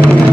আরে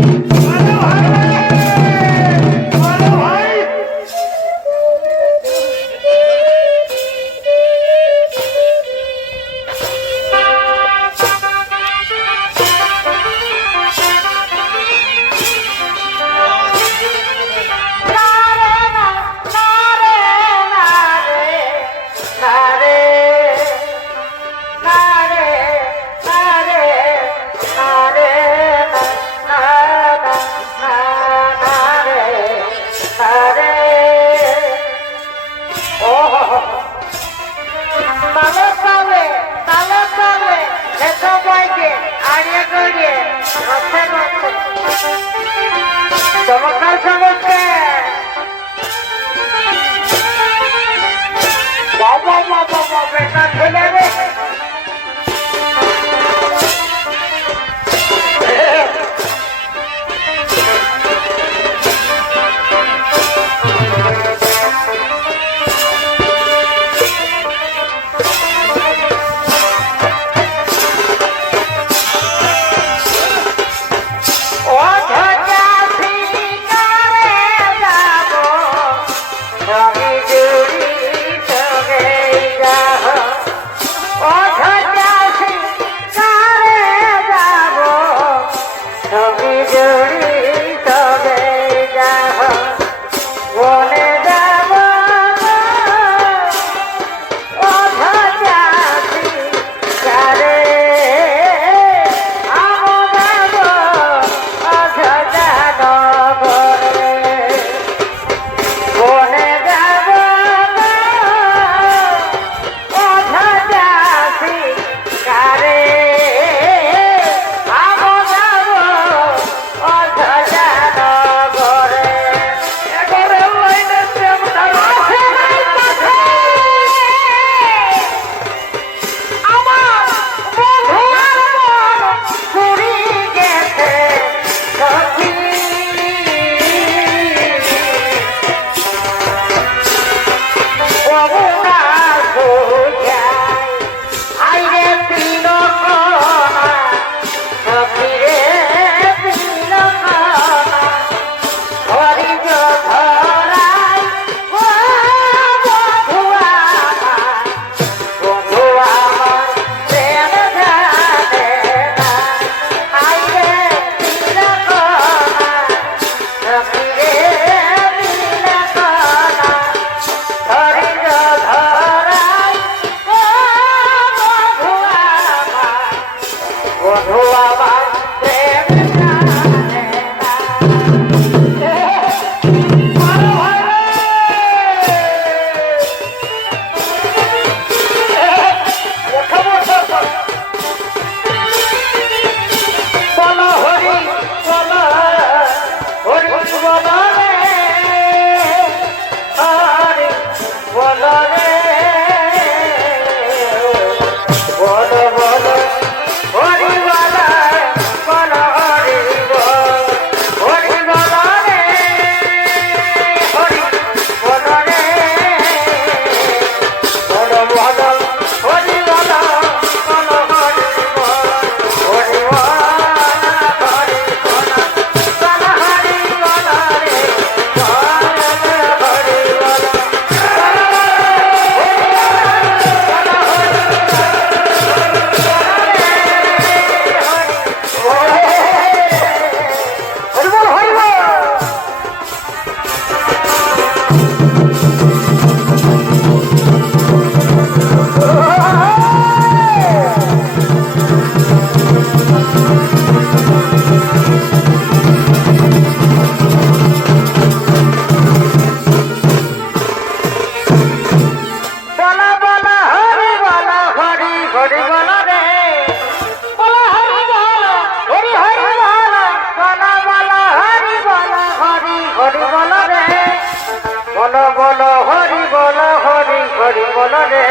বলো হরি বল হরি হরি বল রে।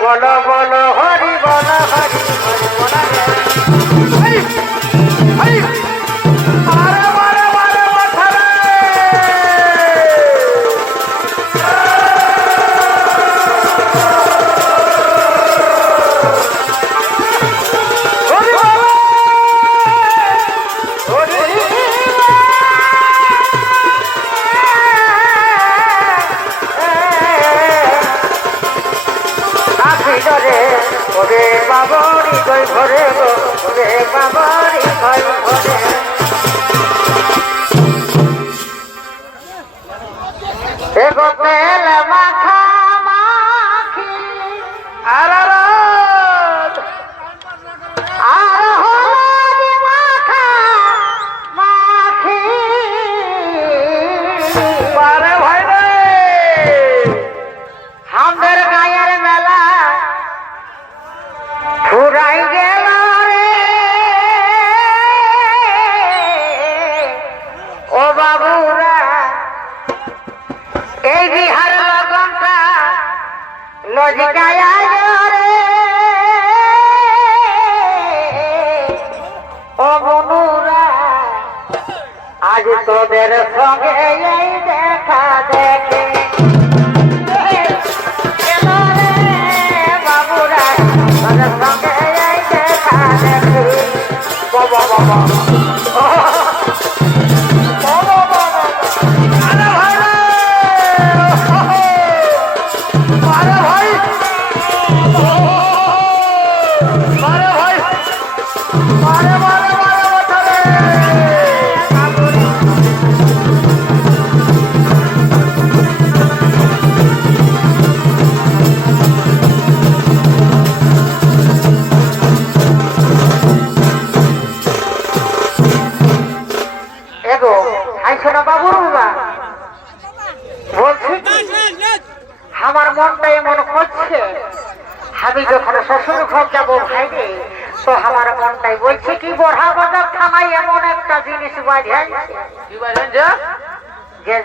বল বল হরি বল হরি হরি বল রে। আমার মনটা এমন করছে আমি যখন শ্বশুর ঘর যাব ভাইরে তো মনটাই বলছে কি বড়া বাজার থানায় এমন একটা জিনিস যে?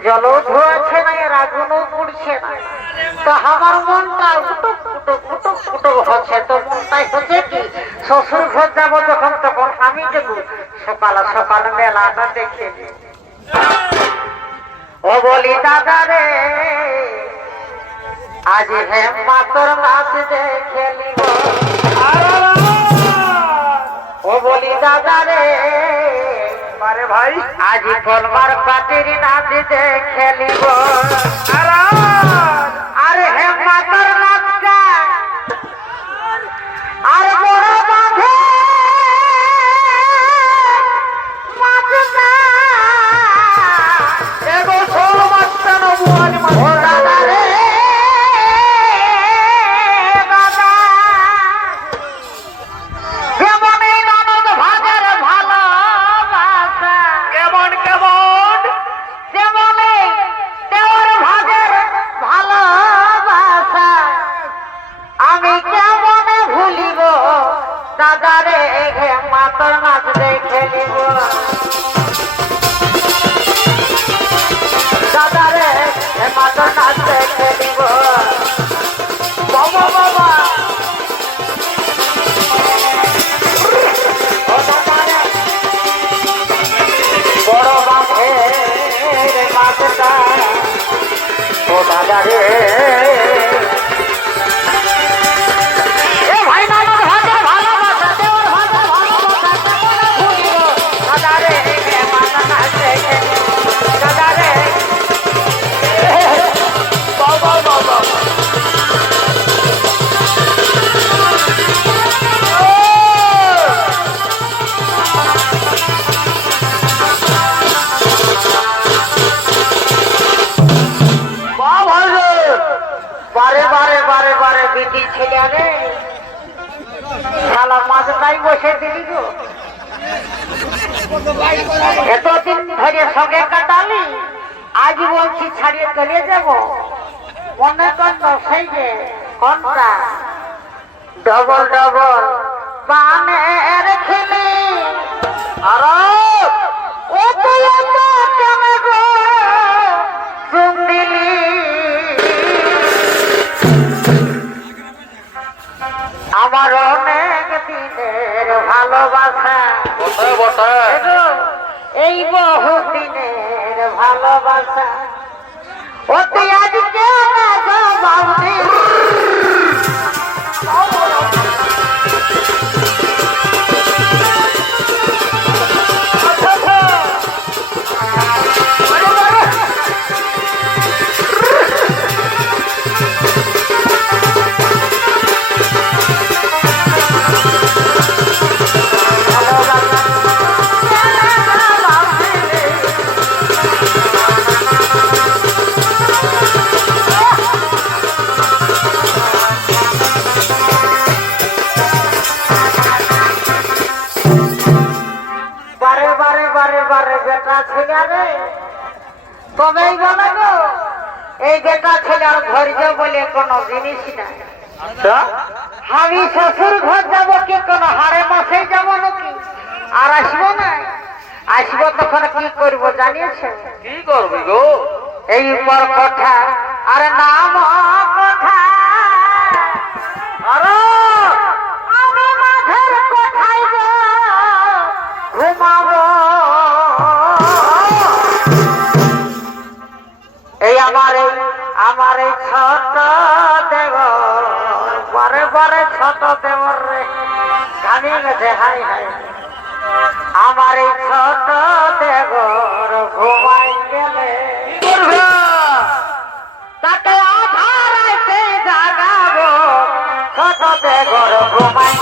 জল ধোয়াছে না এর আগুনও পুড়ছে না। তো আমার মনটা উটুক উটুক উটুক উটুক হচ্ছে। তো মনটাই হচ্ছে কি শ্বশুর ঘর যাব যখন তখন আমি দেবো সকাল সকাল মেলাটা দেখে। নিই। ও বলি দাদা রে আজ হে মাতর নাচ দেখে নিব। ও বলি দাদা রে আরে ভাই আজি কলমার পাতির নাচ দেখে নিব আরে হে মাতর এতদিন ধরে সঙ্গে কাটালি আজ বলছি ছাড়িয়ে চলে যাব। মনে কর সেই যে কোনটা ডবল ডবল। বানের খেলে আর হ্যাঁ, এই বহুদিনের ভালোবাসা। অতি আজকে বাউরি কবেই বানাবো এই বেটা ছেলের ধৈর্য বলে কোনো জিনিস নাই। আমি শ্বশুর ঘর যাব কি কোনো হাড়ে মাসে যাব নাকি? আর আসব না? আসব তখন কি করব জানিয়েছে? কি করব গো? এই উপর কথা আরে না আমার আমার এই ক্ষত দেব বারে বারে ছোট দেব রে। গানি গেছে হাই হাই। আমার এই ক্ষত দেব ঘুমাই গেলে। তাকে আধারাইতে জাগাবো। ছোট দেব ঘুমাই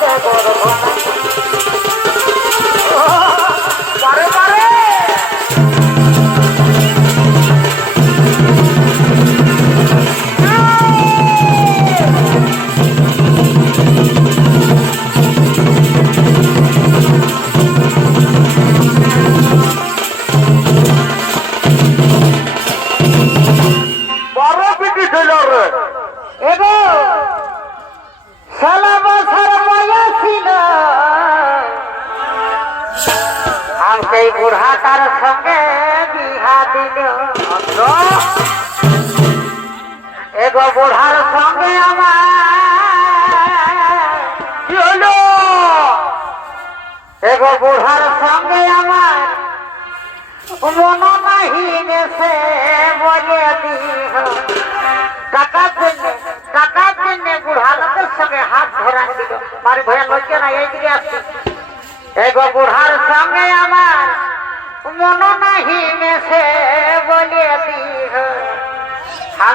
করব না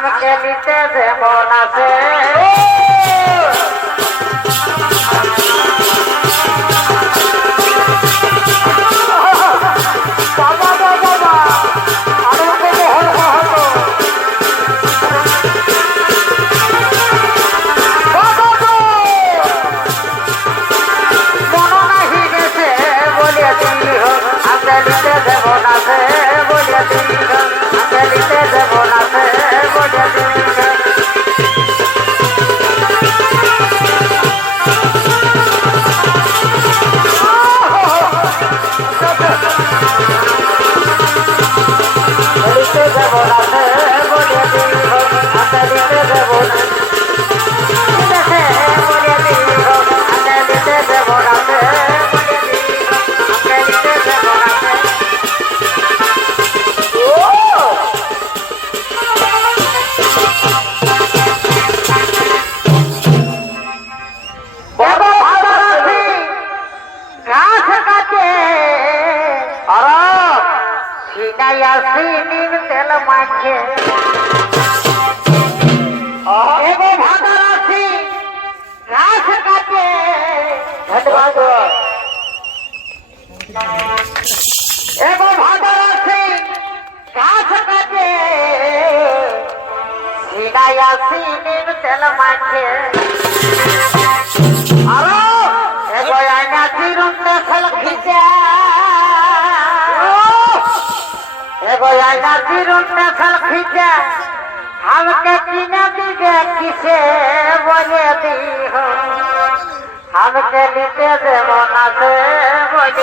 নাম খেলিতে যেমন আছে।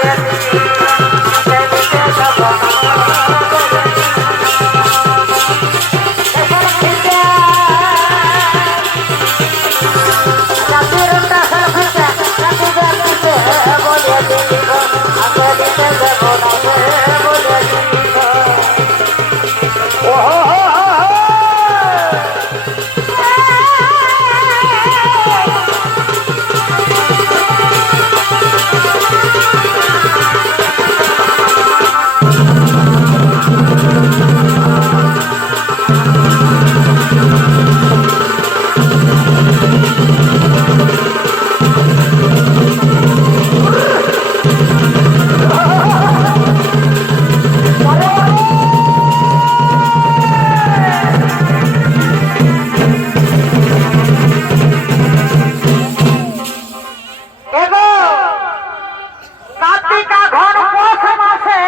বলে এগো কার্তিকা ঘন পৌষ মাসে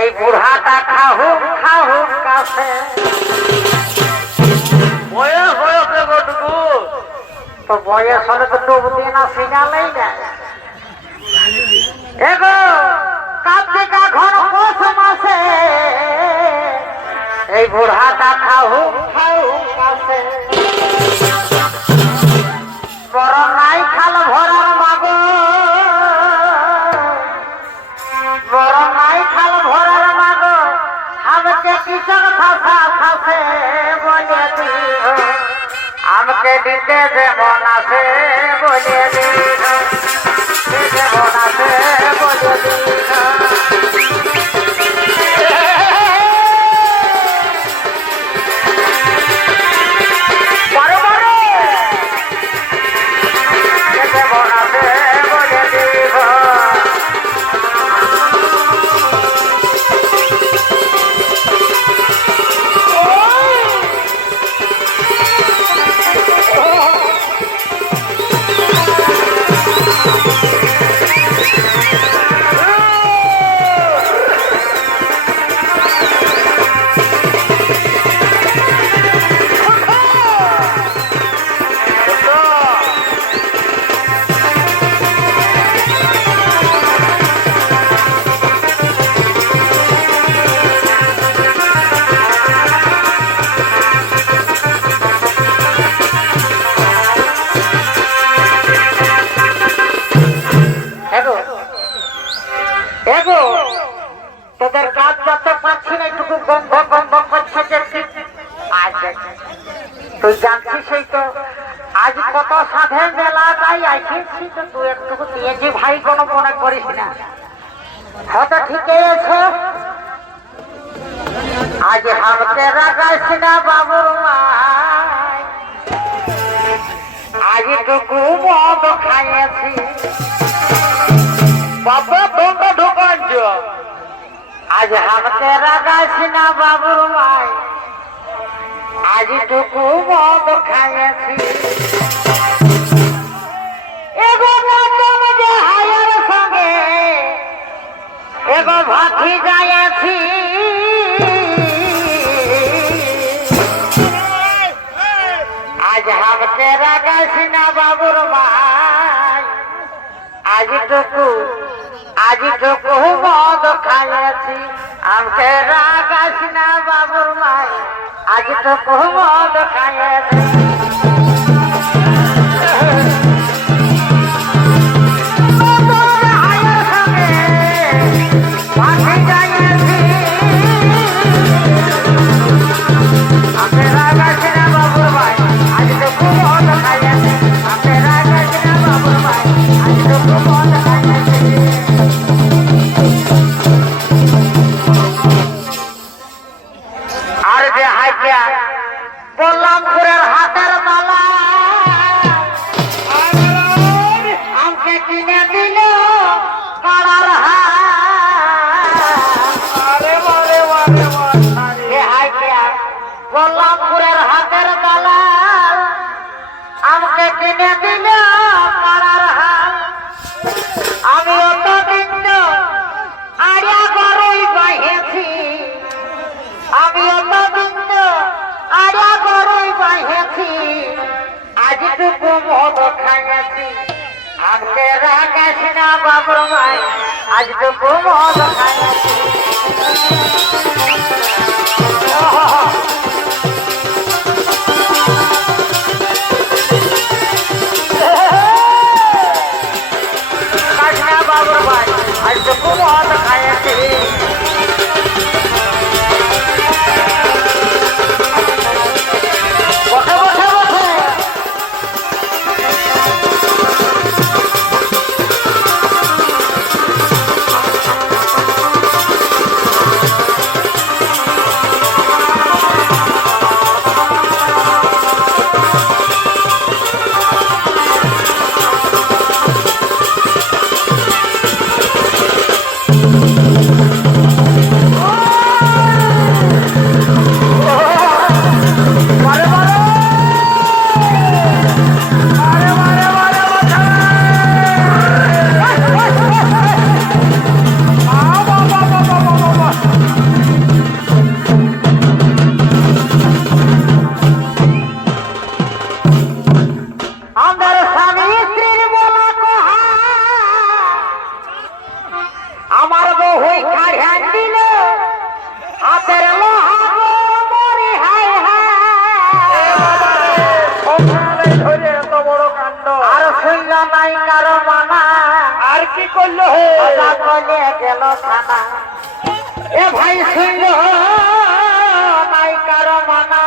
এই বুড়াটা খাহুক খাহুক কাছে বয়স গটুকু তো বয়স তো ডুব দিয়ে না সিঙ্গালেই যায় এগো কার্তিকা ঘন মাসে এই বুড়াটা খাহুক খাহুক কাছে। বড় নাই খাল ভরার মাগো। বড় নাই খাল ভরার মাগো। আমাকে কিচন ফাঁসা ফাঁসে বলে দিও আমাকে দিতে যেমন আছে বলে দিও এগো তোদের কাজ করতে পারছি না একটু গন্ধ গন্ধ করছে দেখ, তুই জানছিস সেই তো আজ কত সাধের বেলা তাই আইছিস তো তুই একটু দিয়েছি ভাই কোনো মনে করিস না। হয়তো ঠিকই আছে। আজ হামতে না টুকু মদ খাইয়েছি। বাবা আজ হামতে রাগাইছি না বাবুর মাই আজ টুকু মদ খাইয়েছি। এগো ভাতি যাইছি আজ না বাবুর মাই আজ টুকু আজ টুকু মদ খাইয়াছি। রাগ রাগাস না বাবুর মাই আজ টুকু মদ খাইয়াছি। কিনে দিল কালার আমি অত আড়িয়া করই বাহেছি আজ আজটুকু মদ খাইয়াছি, আজকে রাগাস না বাবর মাই আজটুকু মদ খাইয়াছি। কি করল হে? গেল থানা এ ভাই শূন্য নাই কারও মানা।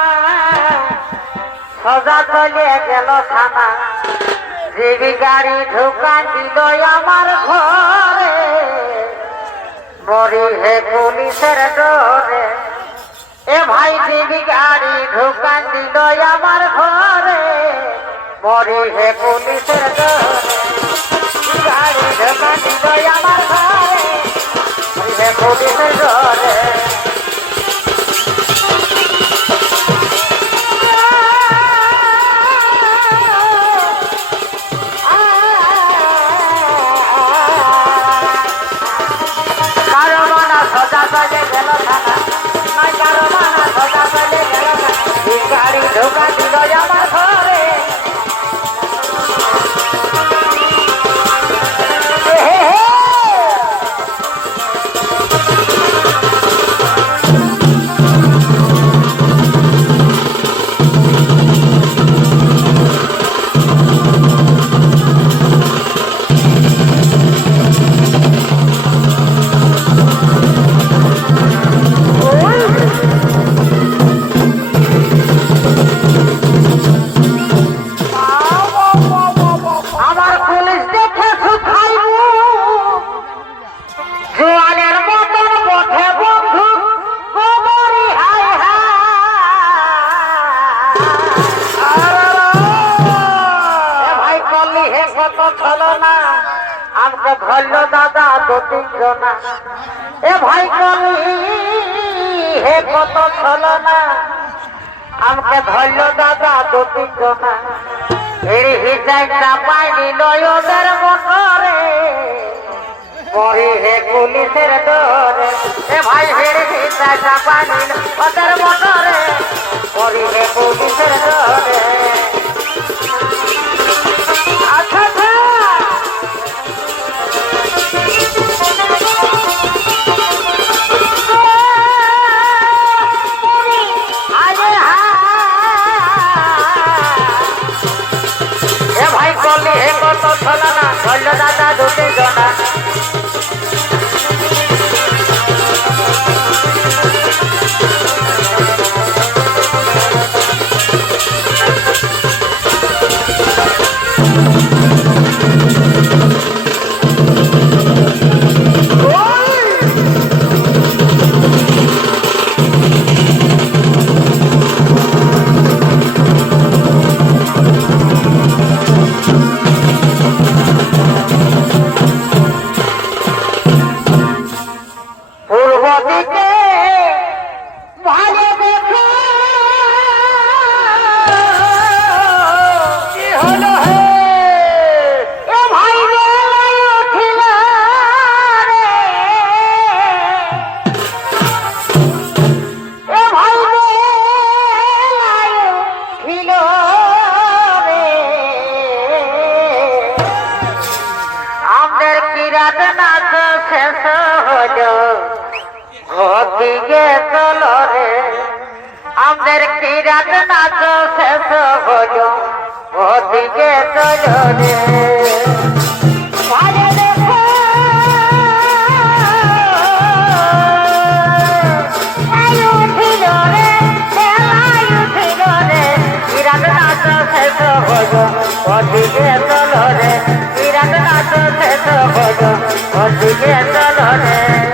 সজা কলে গেল থানা জিবি গাড়ি ঢুকান দিল আমার ঘরে। মরি হে পুলিশের ডরে। এ ভাই জিবি গাড়ি ঢুকান দিল আমার ঘরে। মরি হে পুলিশের ডরে। আমার ঘরে। না আমাকে ধরল দাদা দু তিনজনা এর হিসাবটা পাইনি নয়নের মোটরে মরি হে পুলিশের ডরে এ ভাই হের হিসাবটা পাইনি ওদের মোটরে মরি ওদিকে চলো রে বিরাট নাচ শেষ হলো ওদিকে চলো রে।